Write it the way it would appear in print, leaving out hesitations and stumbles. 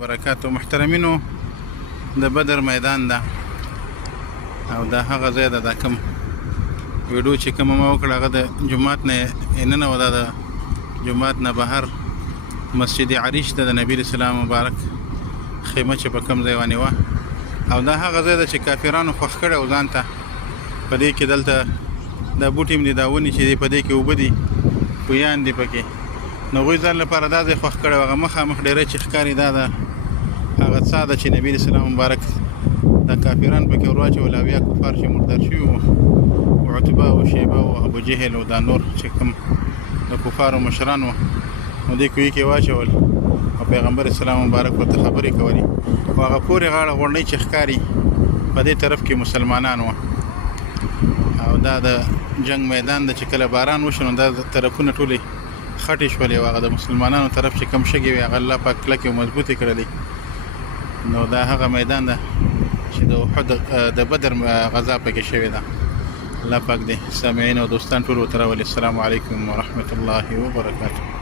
برکاتو. محترمینو، د بدر میدان ده او دا هغه ځای ده. دا کوم ویډیو چې کومه ما وکړه هغه د جومات نه ننه و. دا د جومات نه بهر مسجد عریش ته د نبی رسول الله مبارک خیمه چې په کوم ځای ونیوه او دا هغه ځای ده چې کافرانو خوښ کړی و ځان ته. په دې کې دلته دا بوټي هم دي، دا ونې چې دي په دې کې اوبه دي، کویان دي پکې. نو هغوی ځان لپاره دا ځای خوښ کړی و. هغه مخامخ ډیری چې ښکاري دا د هغه څاه ده چې نبي رسول الله مبارک دا کافران پکې ور واچول او یا کفار چې مردار شوي وو، عتبه او شیبه او ابو جهل او دا نور چې کوم د کفارو مشران وو، نو دې کوهي کې واچول او پیغمبر اسلام مبارک ورته خبرې کولې. خو هغه پورې غاړه غونډۍ چې ښکاري په دې طرف کې مسلمانان وو او دا د جنگ میدان ده چې کله باران وشو نو دا طرفونه ټولې خټې شولې او هغه د مسلمانانو طرف چې کم شګې وي هغه الله پاک کلکې او مضبوطې کړلې. نو دا هغه میدان ده چې د احد د بدر غزا پکې شوې ده. الله پاک دې سامعین او دوستان ټول ورته راولي. السلام علیکم ورحمة الله وبرکاته.